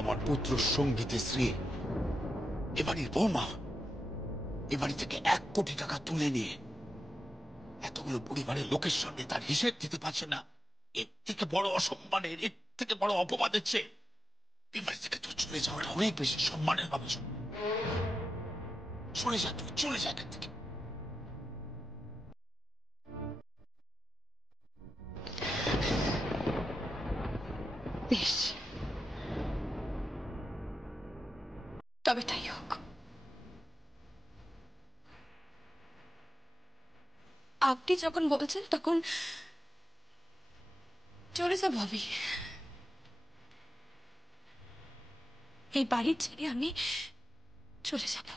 আমার পুত্র সঙ্গীতের স্ত্রী, এবাড়ির বৌমা, এবাড়ি থেকে 1 কোটি টাকা তুলে নিয়ে এতগুলো পরিবারের লোকের সামনে তার হিসেব দিতে পারছে না। এর থেকে বড় অসম্মানের, এর থেকে বড় অপমানের চেয়ে এবাড়ি থেকে তো চলে যাওয়াটা অনেক বেশি সম্মানের হবে। চলে যা, তুই চলে যা এখান থেকে। বেশ, তবে তাই হোক। আপনি যখন বলছেন তখন চলে যাব আমি। এই বাড়ি ছেড়ে আমি চলে যাব।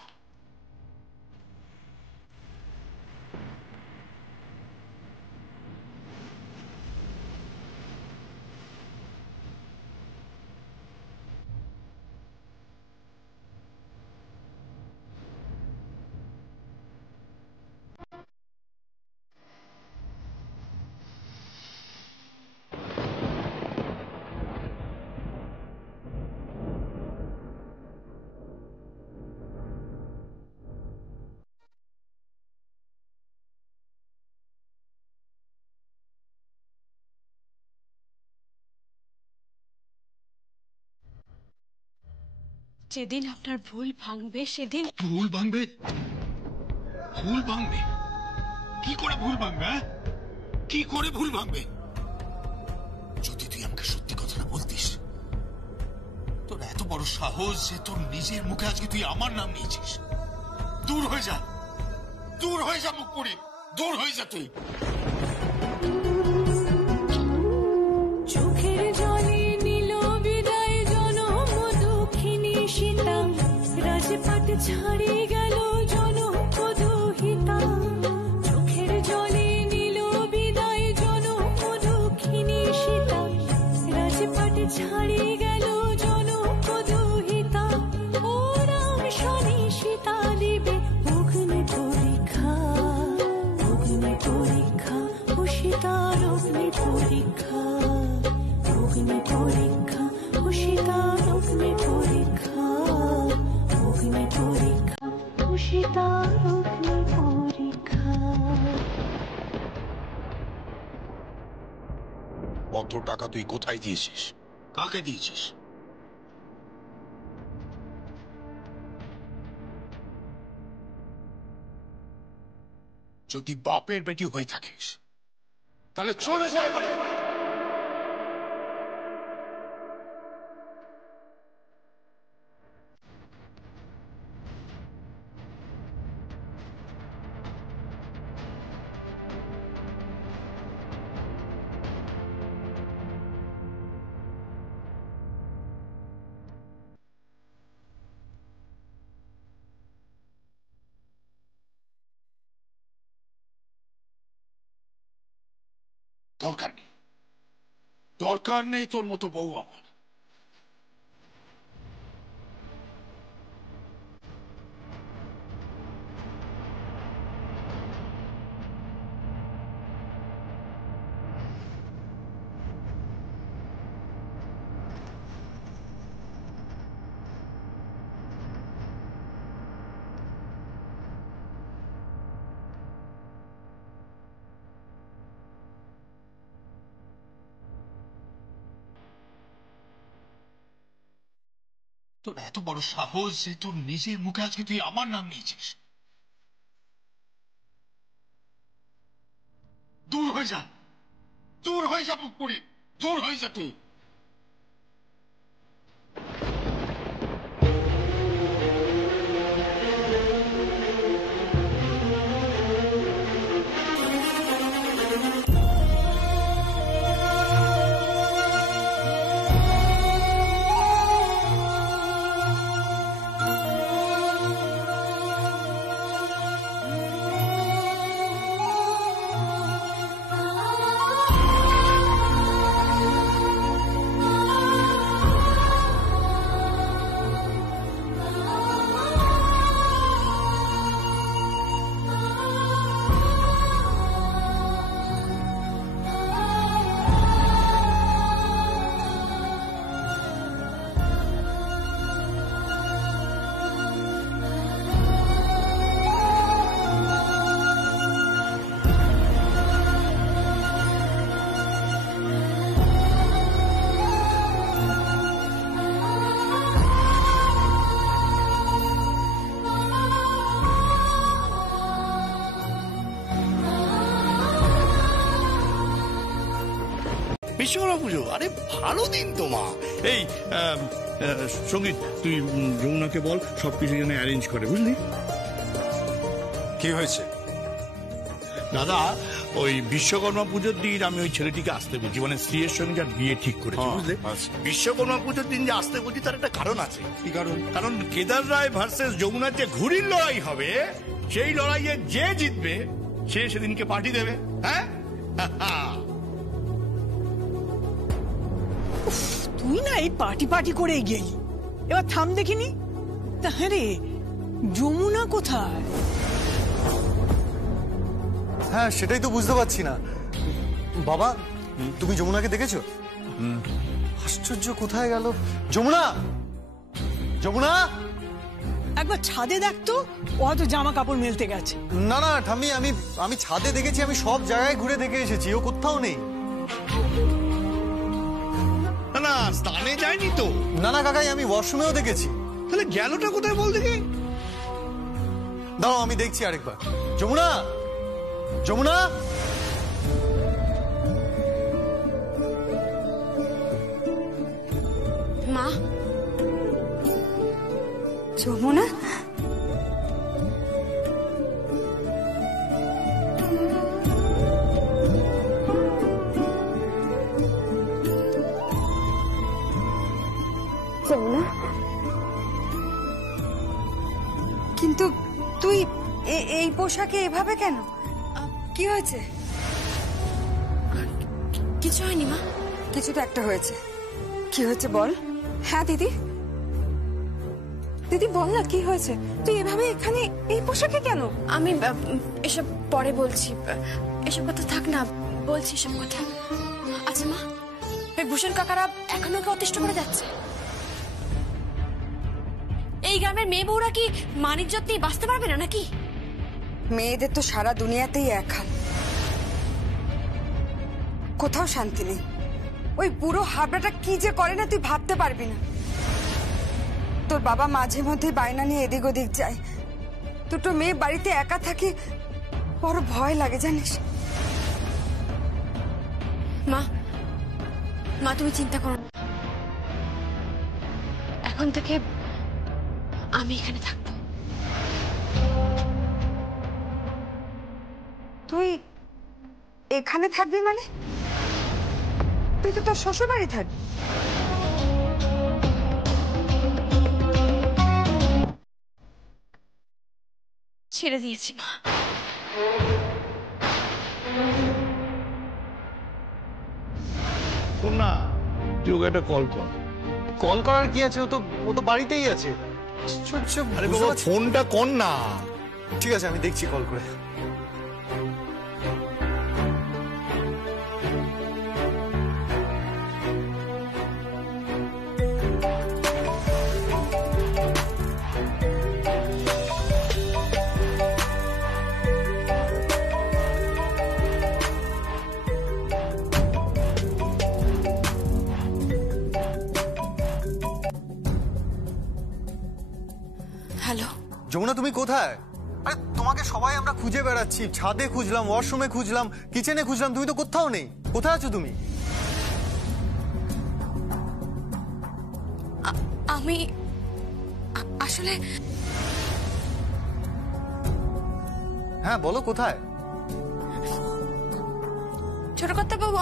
যেদিন আপনার ভুল ভাঙবে সেদিন। ভুল ভাঙবে? ভুল ভাঙবে? কি করে ভুল ভাঙবে? কি করে ভুল ভাঙবে? যদি তুই আমাকে সত্যি কথাটা বলতিস, তোর এত বড় সাহস যে তোর নিজের মুখে আজকে তুই আমার নাম নিয়েছিস। দূর হয়ে যা, দূর হয়ে যা মুখপুরি, দূর হয়ে যা তুই। চোখের জলে নীল বিদায় জনম দুঃখিনী সীতা, রাজপাট ছাড়ি গেল জনম দুহিতা। চোখের জলে নীল বিদায় জনম দুঃখিনী সীতা, রাজপাট ছাড়ি গেল জনম দুহিতা। ও রাম শনি সীতা দিবে অগ্নি পরীক্ষা, অগ্নি পরীক্ষা, ও সীতার অগ্নি পরীক্ষা, অগ্নি পরীক্ষা, ও সীতার অগ্নি পরীক্ষা, অগ্নি পরীক্ষা, ও সীতার অগ্নি পরীক্ষা। কত টাকা তুই কোথায় দিয়েছিস? কাকে দিয়েছিস? যদি বাপের বেটি হয়ে থাকিস তাহলে চলে যায়। দরকার নেই, দরকার নেই তোর মতো বউ আমার। তোর এত বড় সাহস যে তোর নিজের মুখে আজকে তুই আমার নাম নিয়েছিস। দূর হয়ে যা, দূর হয়ে যা মুখপুরি, দূর হয়ে যা তুই। বিশ্বকর্মা পুজো, আরে ভালো দিন তো মা। এই সঙ্গীত, তুই যমুনাকে বল সবকিছু যেন অ্যারেঞ্জ করে, বুঝলি? কি হয়েছে দাদা, ওই বিশ্বকর্মা পুজোর দিন আমি ওই ছেলেটিকে আসতে বলছি, মানে স্ত্রীর সঙ্গে যার বিয়ে ঠিক করেছি, বুঝলে? বিশ্বকর্মা পুজোর দিন যে আসতে বলছি তার একটা কারণ আছে। কি কারণ? কারণ কেদার রায় ভার্সেস যমুনার যে ঘুড়ির লড়াই হবে, সেই লড়াইয়ে যে জিতবে সে সেদিনকে পার্টি দেবে। হ্যাঁ, তুই না এই পার্টি পার্টি করে গেলি, এবার থাম দেখিনি। তাহলে যমুনা কোথায়? হ্যাঁ, সেটাই তো বুঝতে পারছি না। বাবা, তুমি যমুনাকে দেখেছো? আশ্চর্য, কোথায় গেল যমুনা? যমুনা, একবার ছাদে দেখতো, ও হয়তো জামা কাপড় মেলতে গেছে। না না ঠাম্মি, আমি ছাদে দেখেছি, আমি সব জায়গায় ঘুরে দেখে এসেছি, ও কোথাও নেই। না না, স্থানে যায়নি তো। না না কাকাই, আমি ওয়াশরুমেও দেখেছি। তাহলে গেলটা কোথায় বল দেখি? দাও আমি দেখছি আরেকবার। যমুনা, যমুনা, মা, যমুনা, যমুনা, কিন্তু তুই এই পোশাকে এভাবে কেন? কি হয়েছে? কিছু হয়নি মা। কিছু তো একটা হয়েছে। কি হয়েছে বল। হ্যাঁ দিদি, দিদি বল না কি হয়েছে? তুই এভাবে এখানে এই পোশাকে কেন? আমি এসব পরে বলছি, এসব কথা থাক না, বলছি সব কথা। আচ্ছা মা, ওই ভূষণ কাকারা এখনো ওকে অতিষ্ঠ করে যাচ্ছে। এই গ্রামের মেয়ে বউরা কি মানিজ্জত নিয়ে বাঁচতে পারবে না নাকি? মেয়েদের তো সারা দুনিয়াতেই এক হাল, কোথাও শান্তি নেই। ওই পুরো হাবড়াটা কি যে করে না তুই ভাবতে পারবি না। তোর বাবা মাঝে মধ্যে বায়না নিয়ে এদিক ওদিক যায়, দুটো মেয়ে বাড়িতে একা থাকে, বড় ভয় লাগে জানিস। মা, মা তুমি চিন্তা করো না, এখন থেকে আমি এখানে থাকবো। তুই এখানে থাকবি মানে? তুই তো তোর শ্বশুর বাড়ি থাকবি। ছেড়ে দিয়েছি মা। শোন না, তুই ওকে একটা কল কর। কল করার কি আছে? ও তো বাড়িতেই আছে। আশ্চর্য, আরে বুঝতে বাবা, পারছি। ফোনটা কর না। ঠিক আছে, আমি দেখছি কল করে। হ্যালো যমুনা, তুমি কোথায়? আরে তোমাকে সবাই আমরা খুঁজে বেড়াচ্ছি, ছাদে খুঁজলাম, ওয়াশরুমে খুঁজলাম, কিচেনে খুঁজলাম, তুমি তো কোথাও নেই। কোথায় আছো তুমি? আমি আসলে হ্যাঁ বলো, কোথায়? ছোট কথা বাবু,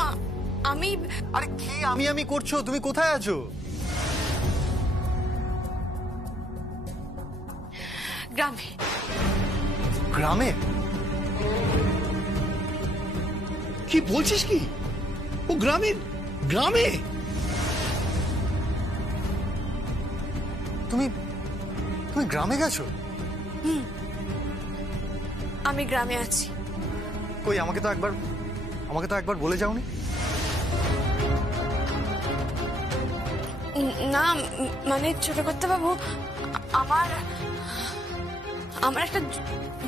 আমি আরে কি আমি করছো? তুমি কোথায় আছো? গ্রামে। গ্রামে? কি বলছিস কি? ও গ্রামে? গ্রামে? তুমি গ্রামে গেছো? আমি গ্রামে আছি। কই, আমাকে তো একবার বলে যাওনি। না মানে ছোট কথা বাবু, আমার একটা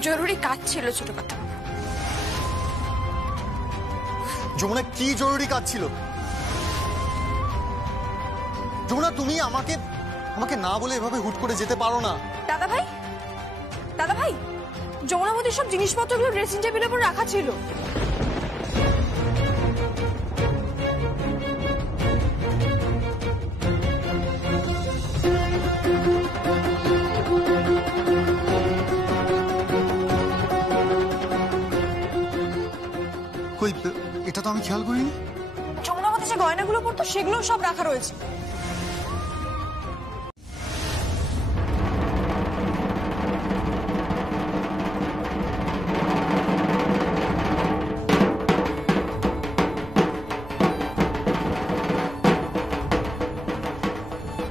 জরুরি কাজ ছিল ছোট কথা বাবু। যমুনা, কি জরুরি কাজ ছিল? যমুনা, তুমি আমাকে না বলে এভাবে হুট করে যেতে পারো না। দাদা ভাই, যমুনা মধ্যে সব জিনিসপত্রগুলো ড্রেসিং টেবিলের উপর রাখা ছিল। আমি খেয়াল করিনি। যমুনার মধ্যে যে গয়নাগুলো পড়তো সেগুলো সব রাখা রয়েছে।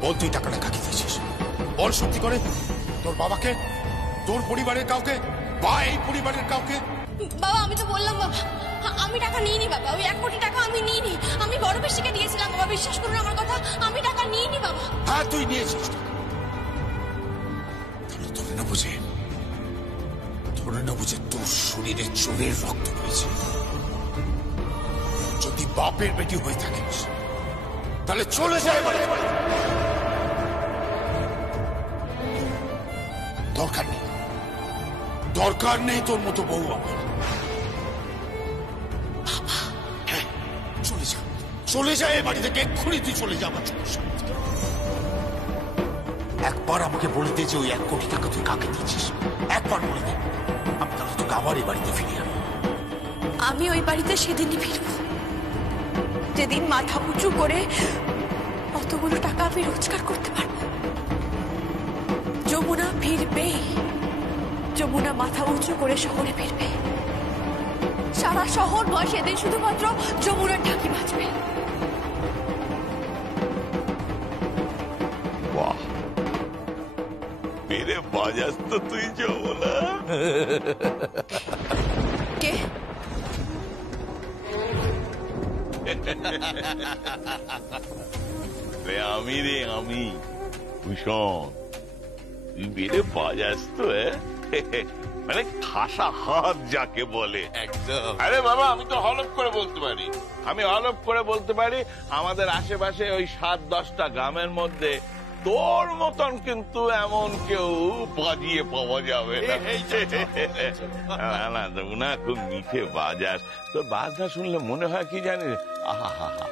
বল তুই টাকাটা কাকে দিয়েছিস? বল সত্যি করে। তোর বাবাকে, তোর পরিবারের কাউকে, বা এই পরিবারের কাউকে? বাবা আমি তো বললাম বাবা, আমি টাকা নিইনি বাবা। ওই 1 কোটি টাকা আমি নিইনি। আমি বড় বেশিকে দিয়েছিলাম বাবা, বিশ্বাস করুন আমার কথা। আমি টাকা নিইনি বাবা। হ্যাঁ তুই নিয়েছিস টাকা। ধরে না বুঝে তোর শরীরে চোরের রক্ত রয়েছে। যদি বাপের বেটি হয়ে থাকিস তাহলে চলে যায়। দরকার নেই তোর মতো বউ আমার। হ্যাঁ চলে যা এ বাড়ি থেকে, এক্ষুনি তুই চলে যা আমার চোখের সামনে থেকে। একবার আমাকে বলে দে যে ওই 1 কোটি টাকা তুই কাকে দিয়েছিস, একবার বলে দে। আমি তাহলে তোকে আবার এই বাড়িতে ফিরিয়ে আনবো। আমি ওই বাড়িতে সেদিনই ফিরব যেদিন মাথা উঁচু করে অতগুলো টাকা আমি রোজগার করতে পারবো। যমুনা ফিরবে, যমুনা মাথা উঁচু করে শহরে ফিরবে। সারা শহর নয়, সেদিন শুধুমাত্র যমুনার ঢাকি বাজবে। বাহ, মেরে বাজাস তো তুই যমুনা। কে? আমি রে, আমি ভূষণ। তুই মেরে বাজাস তো, মানে খাসা হাত যাকে বলে। একদম। আরে বাবা, আমি তো হলফ করে বলতে পারি আমাদের আশেপাশে ওই 7-10টা গ্রামের মধ্যে তোর মতন কিন্তু এমন কেউ বাজিয়ে পাওয়া যাবে না। না যমুনা, খুব মিঠে বাজাস। তোর বাজনা শুনলে মনে হয় কি জানিস, আহা হা হা,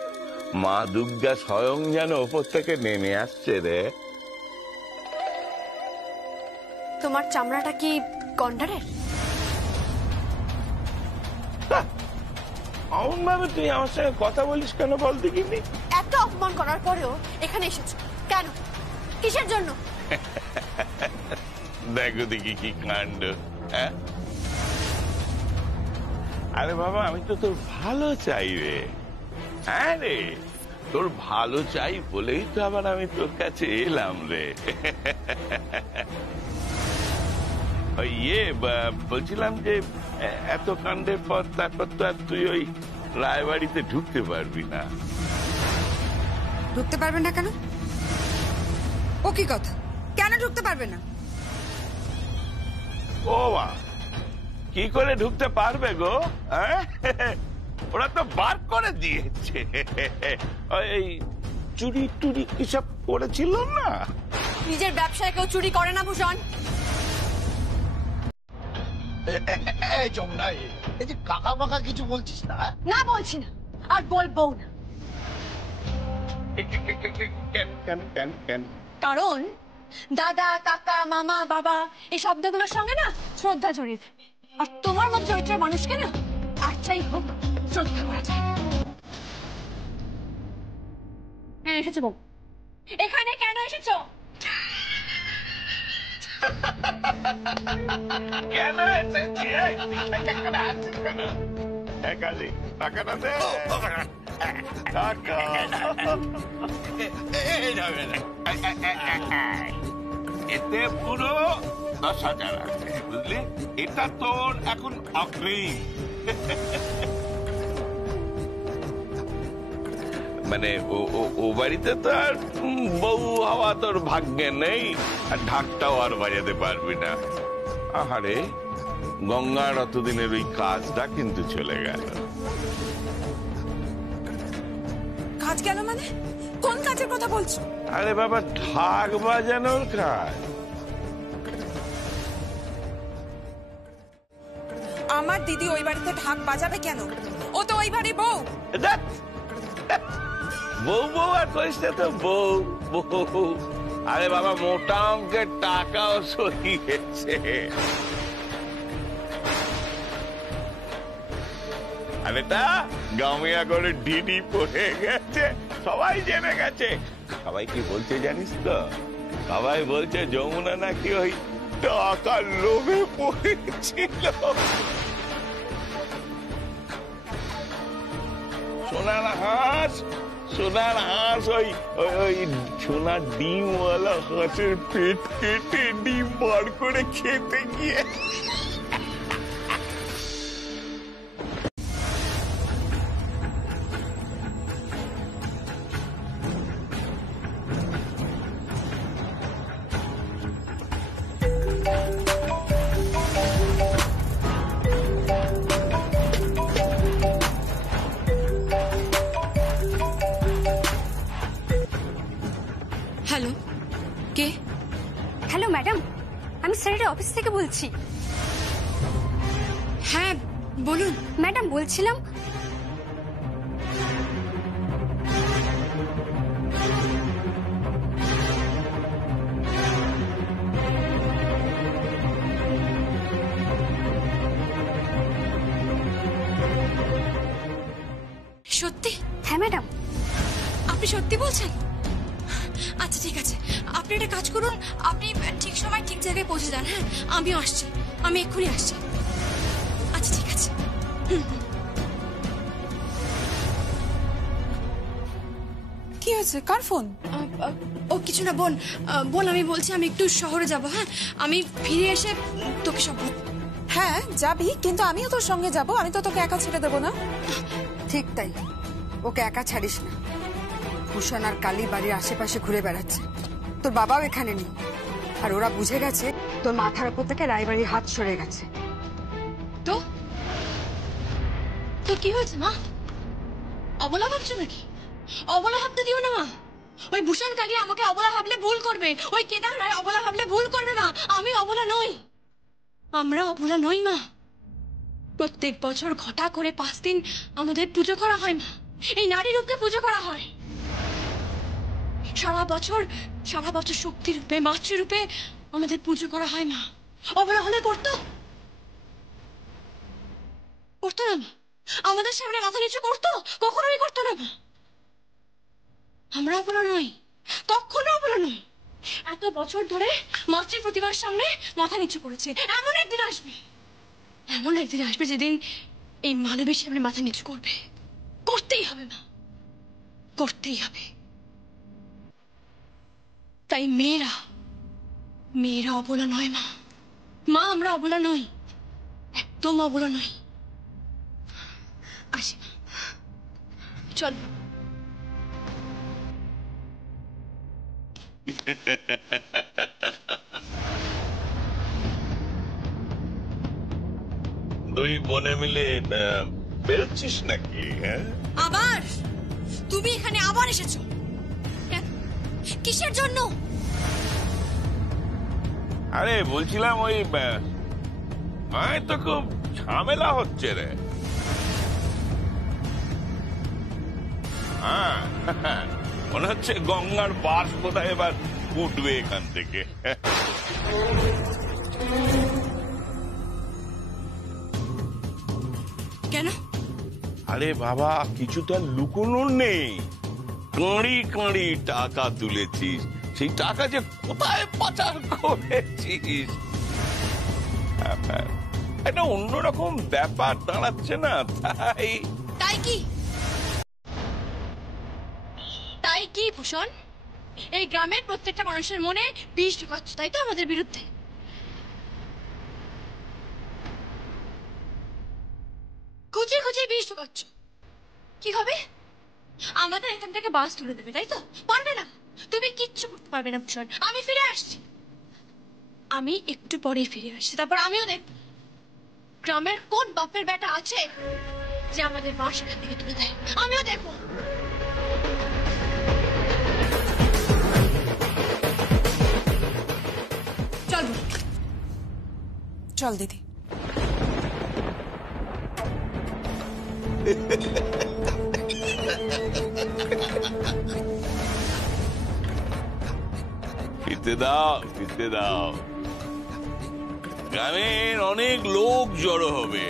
মা দুর্গা স্বয়ং যেন ওপর থেকে নেমে আসছে রে। তোমার চামড়াটা কি গন্ডারের? অমন ভাবে তুই আমার সঙ্গে কথা বলিস কেন বল দেখিনি? এত অপমান করার পরেও এখানে এসেছো কেন? কিসের জন্য? দেখো দেখি কি কাণ্ড। আরে বাবা, আমি তো তোর ভালো চাই রে। হ্যাঁ রে, তোর ভালো চাই বলেই তো আবার আমি তোর কাছে এলাম রে। বলছিলাম যে এত কাণ্ডের পর তারপর তো আর তুই ওই রায়বাড়িতে ঢুকতে পারবি না। ঢুকতে পারবে না কেন? ও কি কথা, কেন ঢুকতে পারবে না? ও মা, কি করে ঢুকতে পারবে গো? ওরা তো বার করে দিয়েছে। ওই চুরি টুরি কিসব করেছিল না? নিজের ব্যবসায় কেউ চুরি করে না ভূষণ। যমুনা, এই যে কাকা মাকা কিছু বলছিস না? না বলছি না, আর বলবো না। কেন? কারণ দাদা, কাকা, মামা, বাবা এই শব্দগুলোর সঙ্গে না শ্রদ্ধা জড়িয়ে থাকে। আর তোমার মতো চরিত্রের মানুষকে না আর চাই হোক শ্রদ্ধা করা যায়। কেন এসেছো বউ? এখানে কেন এসেছো? এতে পুরো 10,000 আছে, বুঝলি? এটা তোর এখন অগ্রিম। মানে ও বাড়িতে তো আর বউ হওয়া তোর ভাগ্যে নেই, আর ঢাকটাও আর বাজাতে পারবি না। আহারে, গঙ্গার অতদিনের ওই কাজটা কিন্তু চলে গেল। কাজ গেল মানে? কোন কাজের কথা বলছো? আরে বাবা, ঢাক বাজানোর কাজ। আমার দিদি ওই বাড়িতে ঢাক বাজাবে কেন? ও তো ওই বাড়ি বউ। বউ বউ আর করিস না তো, বউ বউ। আরে বাবা, মোটা অঙ্কের টাকাও সরিয়েছে। আর এটা গামিয়া করে ডিডি পড়ে গেছে, সবাই জেনে গেছে। সবাই কি বলছে জানিস তো? সবাই বলছে যমুনা নাকি ওই টাকার লোভে পড়েছিল। সোনার হাঁস, সোনার হাঁস, ওই সোনার ডিমওয়ালা হাঁসের পেট কেটে ডিম বার করে খেতে গিয়ে হ্যালো, কে? হ্যালো ম্যাডাম, আমি স্যারের অফিস থেকে বলছি। হ্যাঁ বলুন। ম্যাডাম বলছিলাম সত্যি? হ্যাঁ ম্যাডাম। আপনি সত্যি বলছেন? আচ্ছা ঠিক আছে, আপনি একটা কাজ করুন, আপনি ঠিক সময় ঠিক জায়গায় পৌঁছে যান। হ্যাঁ আমিও আসছি, আমি এক্ষুনি আসছি। আচ্ছা ঠিক আছে। কি হয়েছে? কার ফোন? ও কিছু না বোন, বোন আমি বলছি আমি একটু শহরে যাব। হ্যাঁ আমি ফিরে এসে তোকে সব। হ্যাঁ যাবি, কিন্তু আমিও তোর সঙ্গে যাব। আমি তো তোকে একা ছেড়ে দেবো না। ঠিক তাই, ওকে একা ছাড়িস না। ভূষণ আর কালী বাড়ির আশেপাশে ঘুরে বেড়াচ্ছে, তোর বাবাও এখানে নেই। আর ওরা বুঝে গেছে তোর মাথার উপর থেকে রায়বাড়ির হাত সরে গেছে। তো তো কি হয়েছে মা? অবলা ভাবছো নাকি? অবলা ভাবতে দিও না মা। ওই ভূষণ কালী আমাকে অবলা ভাবলে ভুল করবে, ওই কেদার রায় অবলা ভাবলে ভুল করবে মা। আমি অবলা নই, আমরা অবলা নই মা। প্রত্যেক বছর ঘটা করে 5 দিন আমাদের পুজো করা হয় মা। এই নারী রূপকে পুজো করা হয়। সারা বছর শক্তি রূপে, মাতৃরূপে আমাদের পুজো করা হয় মা। অবলা হলে করতো না মা। আমাদের সামনে মাথা নিচু করতো? কখনোই করতো না মা। আমরা অবলা নই, কখনো অবলা নই। এত বছর ধরে মাতৃ প্রতিমার সামনে মাথা নিচু করেছে। এমন একদিন আসবে যেদিন এই মানবের সামনে মাথা নিচু করবে। করতেই হবে মা, করতেই হবে। তাই মেয়েরা অবলা নয় মা। মা আমরা অবলা নই, একদম অবলা নই। আসি চল। দুই বোনে মিলে বেরোচ্ছিস নাকি? হ্যাঁ আবার তুমি এখানে আবার এসেছো? কিসের জন্য? আরে বলছিলাম ওই তো খুব ঝামেলা হচ্ছে রে। হ্যাঁ মনে হচ্ছে গঙ্গার বাস বোধহয় এবার উঠবে এখান থেকে। কেন? আরে বাবা কিছু তো আর লুকোনোর নেই। কাঁড়ি কাঁড়ি টাকা তুলেছিস, সেই টাকা যে কোথায় পাচার করেছিস একটা অন্যরকম ব্যাপার দাঁড়াচ্ছে না? তাই কি ভূষণ? এই গ্রামের প্রত্যেকটা মানুষের মনে বিষ ঢুকাচ্ছ, তাই তো আমাদের বিরুদ্ধে? খুঁজে খুঁজে বিষ ঢুকাচ্ছ। কি হবে? আমাদের এখান থেকে বাস তুলে দেবে, তাই তো? পারবে না, তুমি কিচ্ছু করতে পারবে না ভূষণ। আমি ফিরে আসছি, আমি একটু পরেই ফিরে আসছি। তারপর আমিও দেখ গ্রামের কোন বাপের বেটা আছে যে আমাদের বাস এখান থেকে তুলে দেয়। আমিও দেখবো। চল দিদি। ফিরতে দাও, ফিরতে দাও। গ্রামের অনেক লোক জড়ো হবে,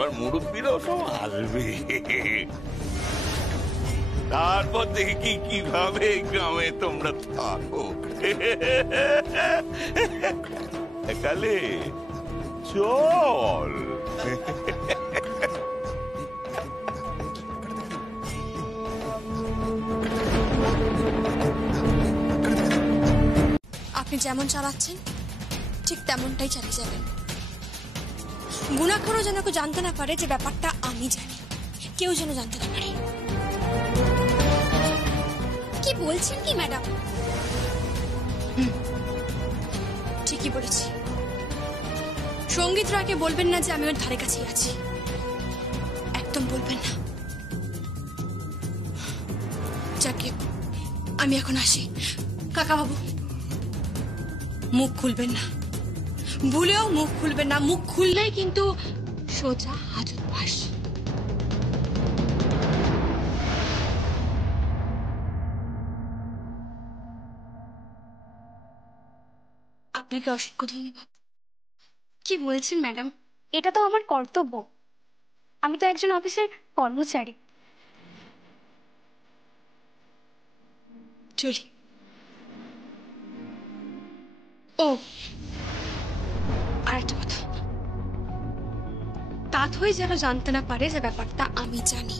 আবার মুরব্বীরাও সব আসবে, তারপর দেখি কিভাবে গ্রামে তোমরা থাকো। কালে চল। আপনি যেমন চালাচ্ছেন ঠিক তেমনটাই চালিয়ে যাবেন। গুণাক্ষরও যেন কেউ জানতে না পারে যে ব্যাপারটা আমি জানি, কেউ যেন জানতে না পারে। কি বলছেন কি ম্যাডাম? ঠিকই বলেছি। সঙ্গীত রায়কে বলবেন না যে আমি ওর ধারে কাছেই আছি, একদম বলবেন না। যাকে আমি এখন আসি। কাকা বাবু, মুখ খুলবেন না, ভুলেও মুখ খুলবেন না। মুখ খুললেই কিন্তু সোজা হাজত বাস। আপনাকে অসংখ্য ধন্যবাদ। কি বলছেন ম্যাডাম? এটা তো আমার কর্তব্য। আমি তো একজন অফিসের কর্মচারী। চলি। ও আরেকটা কথা, তাত হয়ে যেন জানতে না পারে যে ব্যাপারটা আমি জানি,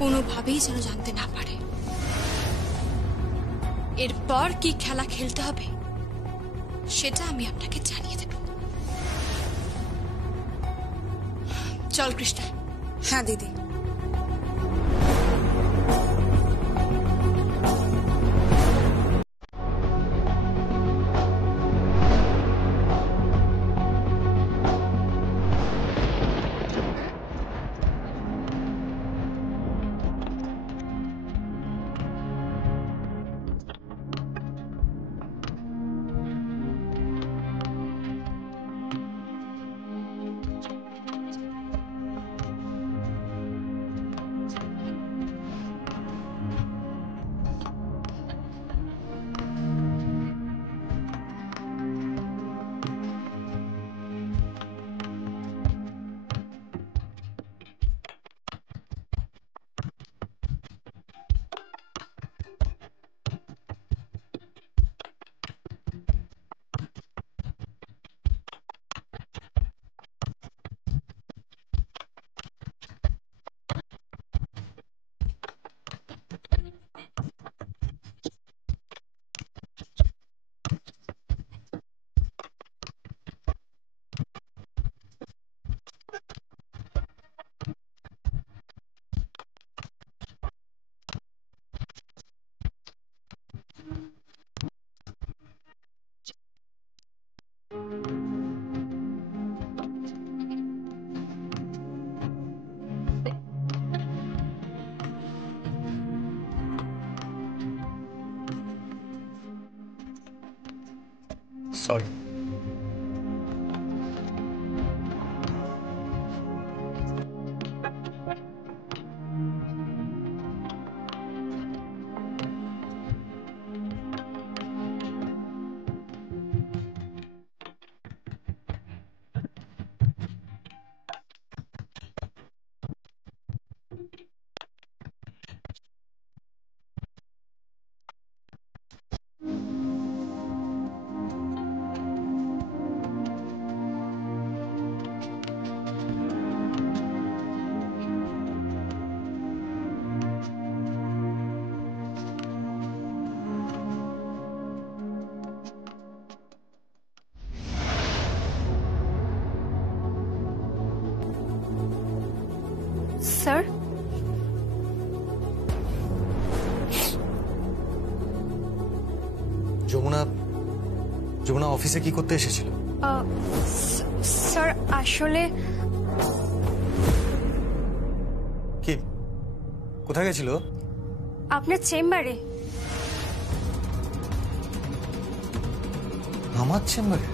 কোনোভাবেই যেন জানতে না পারে। এরপর কি খেলা খেলতে হবে সেটা আমি আপনাকে জানিয়ে দেব। চল কৃষ্ণা। হ্যাঁ দিদি। সরি। স্যার, যমুনা অফিসে কি করতে এসেছিল? স্যার আসলে কি কোথায় গেছিল? আপনার চেম্বারে। আমার চেম্বারে?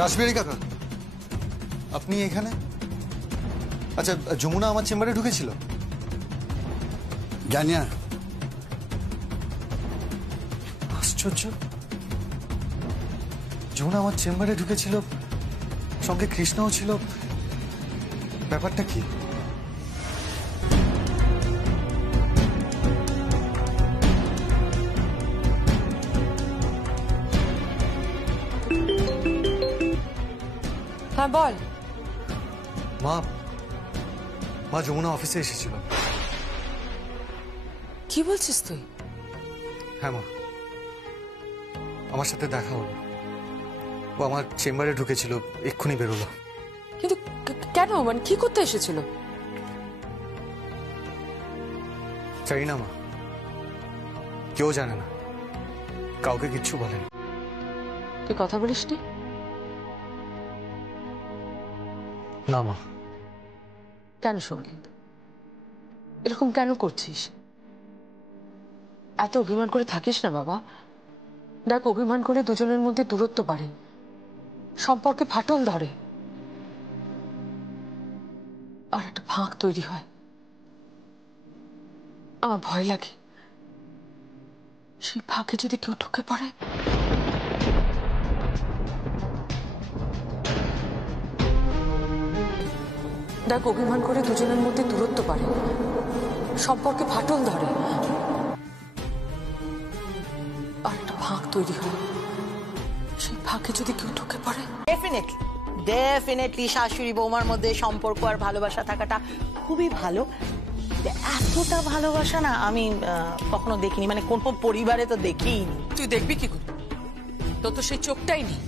রাসবিহারী কাকা, আপনি এখানে? আচ্ছা, যমুনা আমার চেম্বারে ঢুকেছিল? জানি না। আশ্চর্য, যমুনা আমার চেম্বারে ঢুকেছিল সঙ্গে কৃষ্ণও ছিল। ব্যাপারটা কি? হ্যাঁ বল। মা মা যমুনা অফিসে এসেছিল। কি বলছিস তুই? হ্যাঁ মা, আমার সাথে দেখা হলো। ও আমার চেম্বারে ঢুকেছিল, এক্ষুনি বেরোলো। কিন্তু কেন, মানে কি করতে এসেছিল? জানি না মা, কেউ জানে না, কাউকে কিচ্ছু বলেনি। তুই কথা বলিস নি? না মা। কেন সঙ্গীত, এরকম কেন করছিস? এত অভিমান করে থাকিস না বাবা। দেখ, অভিমান করে দুজনের মধ্যে দূরত্ব বাড়ে, সম্পর্কে ফাটল ধরে, আর একটা ফাঁক তৈরি হয়। আমার ভয় লাগে সেই ফাঁকে যদি কেউ ঢুকে পড়ে। দেখ, অভিমান করে দুজনের মধ্যে দূরত্ব বাড়ে, সম্পর্কে ফাটল ধরে, আর একটা ফাঁক তৈরি হয়। সেই ফাঁকে যদি কেউ ঢুকে পড়ে। ডেফিনেটলি শাশুড়ি বৌমার মধ্যে সম্পর্ক আর ভালোবাসা থাকাটা খুবই ভালো। এতটা ভালোবাসা না আমি কখনো দেখিনি, মানে কোন পরিবারে তো দেখিনি। তুই দেখবি কি করে? তোর তো সেই চোখটাই নেই।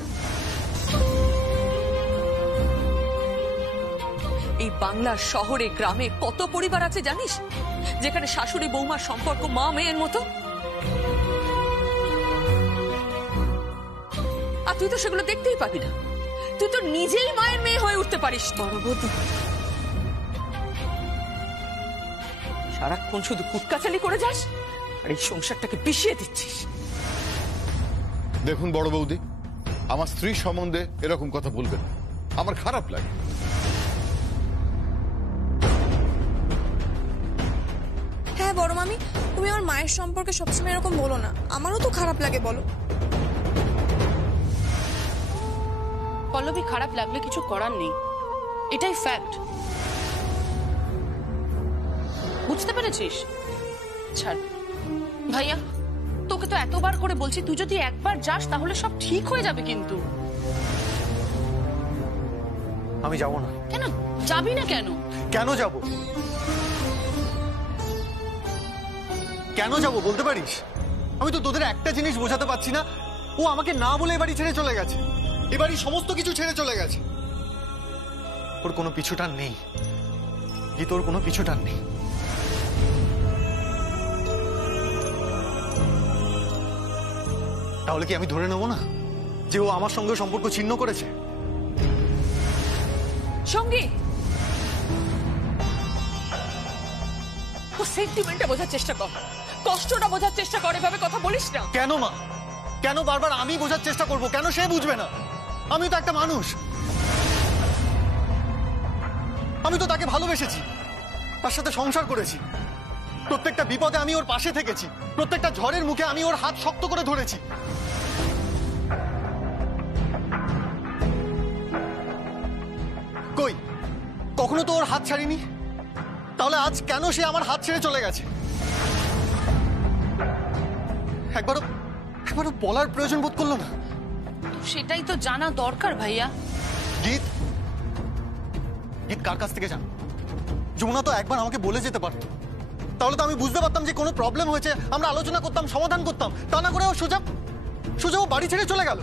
এই বাংলার শহরে গ্রামে কত পরিবার আছে জানিস, যেখানে শাশুড়ি বৌমার সম্পর্ক মা মেয়ের মতো। আর তুই তো সেগুলো দেখতেই পাবি না। তুই তো নিজেই মায়ের মেয়ে হয়ে উঠতে পারিস। বড় বৌদি, সারাক্ষণ শুধু কুটকাচালি করে যাস আর এই সংসারটাকে পিষিয়ে দিচ্ছিস। দেখুন বড় বৌদি, আমার স্ত্রী সম্বন্ধে এরকম কথা বলবেন, আমার খারাপ লাগে। হ্যাঁ বড় মামি, তুমি আমার মায়ের সম্পর্কে সবসময় এরকম বলো না, আমারও তো খারাপ লাগে। বলো পল্লবী, খারাপ লাগলে কিছু করার নেই, এটাই ফ্যাক্ট। বুঝতে পেরেছিস? ছাড় ভাইয়া, তোকে তো এতবার করে বলছি, তুই যদি একবার যাস তাহলে সব ঠিক হয়ে যাবে। কিন্তু আমি যাব না। কেন যাবি না? কেন কেন যাব? কেন যাব বলতে পারিস? আমি তো তোদের একটা জিনিস বোঝাতে পারছি না, ও আমাকে না বলে এবারই ছেড়ে চলে গেছে, এবারই সমস্ত কিছু ছেড়ে চলে গেছে। ওর কোনো পিছুটান নেই, তোর কোনো পিছুটান নেই। তাহলে কি আমি ধরে নেব না যে ও আমার সঙ্গে সম্পর্ক ছিন্ন করেছে? সঙ্গী, ও সেন্টিমেন্টটা বোঝার চেষ্টা কর, কষ্টটা বোঝার চেষ্টা কর, এভাবে কথা বলিস না। কেন মা? কেন বারবার আমি বোঝার চেষ্টা করব? কেন সে বুঝবে না? আমি তো একটা মানুষ, আমি তো তাকে ভালোবেসেছি, তার সাথে সংসার করেছি, প্রত্যেকটা বিপদে আমি ওর পাশে থেকেছি, প্রত্যেকটা ঝড়ের মুখে আমি ওর হাত শক্ত করে ধরেছি। কই, কখনো তো ওর হাত ছাড়িনি, তাহলে আজ কেন সে আমার হাত ছেড়ে চলে গেছে? একবারও বলার প্রয়োজন বোধ করলো না। সেটাই তো জানা দরকার ভাইয়া। গীত কার কাছ থেকে জান? যমুনা তো একবার আমাকে বলে যেতে পারতো, তাহলে তো আমি বুঝতে পারতাম যে কোনো প্রবলেম হয়েছে, আমরা আলোচনা করতাম, সমাধান করতাম। তা না করে ও সোজা ও বাড়ি ছেড়ে চলে গেল।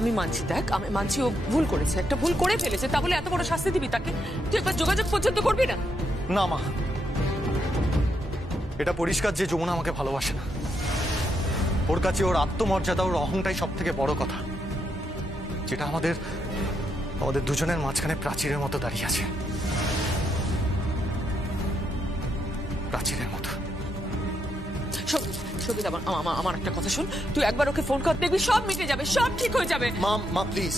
আমি মানছি, দেখ আমি মানছি ও ভুল করেছে, একটা ভুল করে ফেলেছে, তা বলে এত বড় শাস্তি দিবি তাকে? তুই একবার যোগাযোগ পর্যন্ত করবি না? না মা, এটা পরিষ্কার যে যমুনা আমাকে ভালোবাসে না। ওর কাছে ওর আত্মমর্যাদা, ওর অহংটাই সব থেকে বড় কথা, যেটা আমাদের দুজনের মাঝখানে প্রাচীরের মতো দাঁড়িয়ে আছে, প্রাচীরের মতো। সঙ্গীত, আমার একটা কথা শোন, তুই একবার ওকে ফোন কর, দেখবি সব মিটে যাবে, সব ঠিক হয়ে যাবে। মা প্লিজ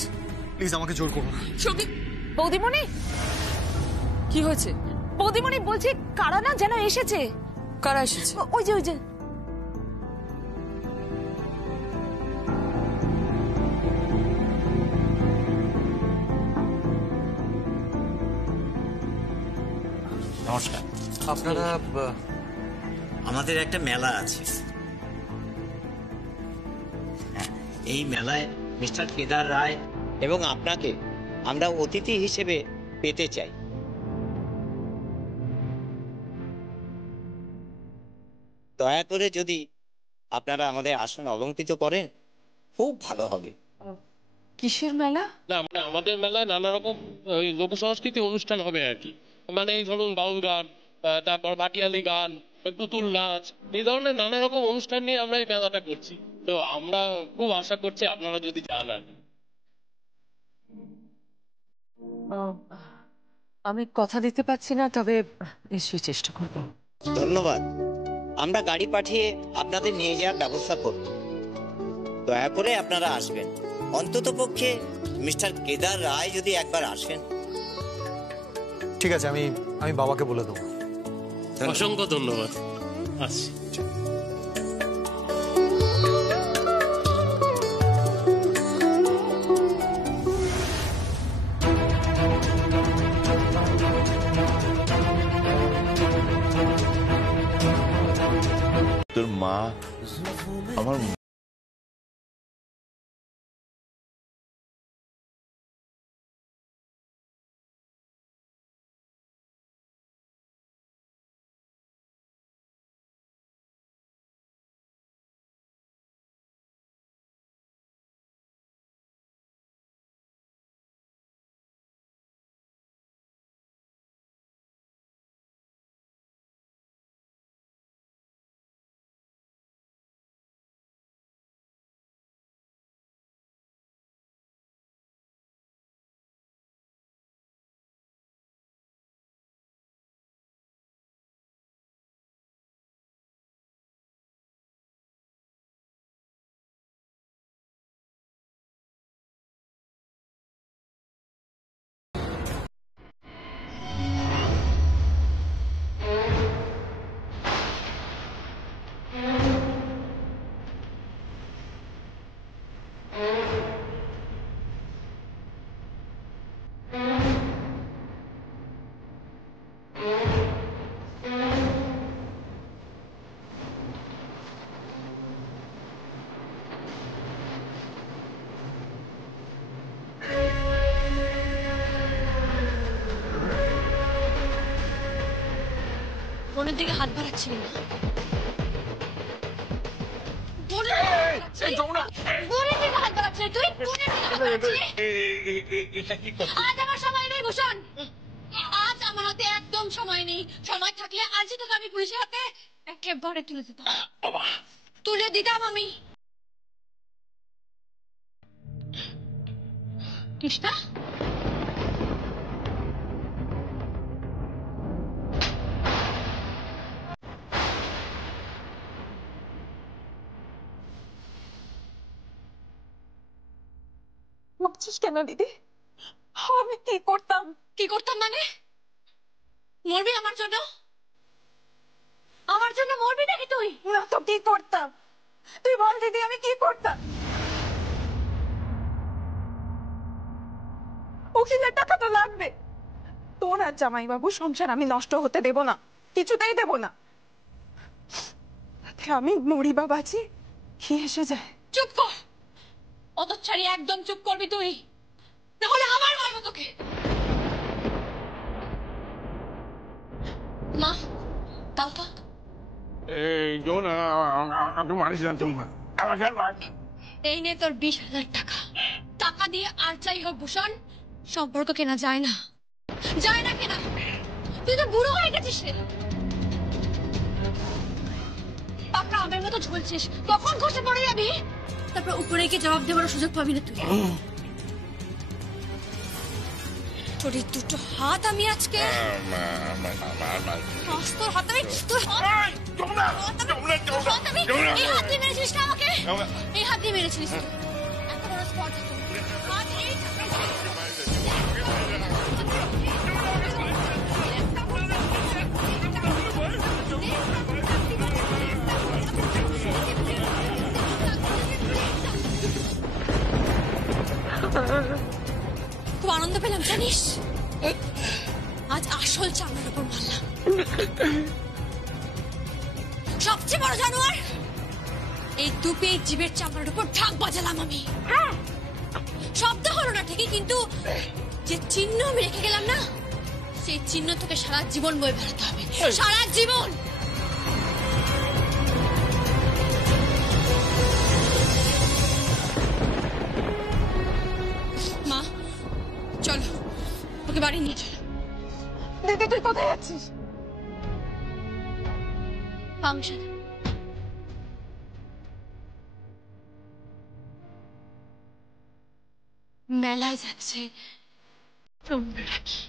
আমাকে জোর করো না। সঙ্গীত, বৌদিমণি, কি হয়েছে? বৌদিমণি বলছি, কারা না যেন এসেছে। কারা এসেছে? ওই যে নমস্কার। আপনারা আমাদের একটা মেলা আছে, এই মেলায় মিস্টার কেদার রায় এবং আপনাকে আমরা অতিথি হিসেবে পেতে চাই। দয়া করে যদি আপনারা আমাদের আসন অলঙ্কৃত করেন খুব ভালো হবে। কিসের মেলা? না মানে আমাদের মেলায় নানা রকম লোক সংস্কৃতি অনুষ্ঠান হবে আর কি, মানে এই ধরুন বাউল গান, তারপর ভাটিয়ালি গান, পুতুল নাচ, এই ধরনের নানা রকম অনুষ্ঠান নিয়ে আমরা এই মেলাটা করছি। তো আমরা খুব আশা করছি আপনারা যদি যান আর কি। আমি কথা দিতে পারছি না, তবে নিশ্চয়ই চেষ্টা করব। ধন্যবাদ। আমরা গাড়ি পাঠিয়ে আপনাদের নিয়ে যাওয়ার ব্যবস্থা করব। দয়া করে আপনারা আসবেন, অন্তত পক্ষে মিস্টার কেদার রায় যদি একবার আসেন। ঠিক আছে, আমি বাবাকে বলে দেবো। অসংখ্য ধন্যবাদ। আসছি। তোর মা আমার বোনের দিকে হাত বাড়াচ্ছিলি না? বোনের দিকে হাত বাড়াচ্ছিলি তুই? বোনের দিকে হাত বাড়াচ্ছিলি? আজ আমার সময় নেই ভূষণ, আজ আমার হাতে একদম সময় নেই। সময় থাকলে আজই তোকে আমি পুলিশের হাতে একেবারে তুলে দিতাম, তুলে দিতাম আমি। কৃষ্ণা, বকছিস কেন দিদি? আমি কি করতাম? কি করতাম মানে? মরবি আমার জন্য? আমার জন্য মরবি নাকি তুই? না তো কি করতাম? তুই বল দিদি, আমি কি করতাম? উকিলের টাকা তো লাগবে। তোর আর জামাইবাবু সংসার আমি নষ্ট হতে দেব না, কিছুতেই দেব না। আমি মরি বা বাঁচি কি এসে যায়? চুপ কর, অত ছাড়ি একদম চুপ করবি তুই, নাহলে আমার মারবো তোকে। মা দাও তো। এই নে তোর 20,000 টাকা। টাকা দিয়ে আর চাই হোক ভূষণ, সম্পর্ক কেনা যায় না, যায় না কেনা। তুই তো বুড়ো হয়ে গেছিস রে, পাকা আমের মতো ঝুলছিস। কখন খসে পড়ে যাবি, তারপর উপরে গিয়ে জবাব দেওয়ার সুযোগ পাবি না তুই। তোর এই দুটো হাত আমি আজকে তোর হাত আমি এই হাত দিয়ে মেরেছিস না আমাকে? এই হাত দিয়ে মেরেছিস? এত বড় স্পট হাত এই খুব আনন্দ পেলাম জানিস, আজ আসল চামড়ার উপর মারলাম। সবচেয়ে বড় জানোয়ার, এই দুপে জীবের চামড়ার উপর ঢাক বাজালাম আমি। হ্যাঁ, শব্দ হলো না ঠিকই, কিন্তু যে চিহ্ন আমি রেখে গেলাম না, সেই চিহ্ন তোকে সারা জীবন বয়ে বেড়াতে হবে, সারা জীবন। মা চলো, ওকে বাড়ি নিয়ে চলো। দিদি তুই কোথায় যাচ্ছিস? ফাংশন। মেলায় যাচ্ছে, রাখি।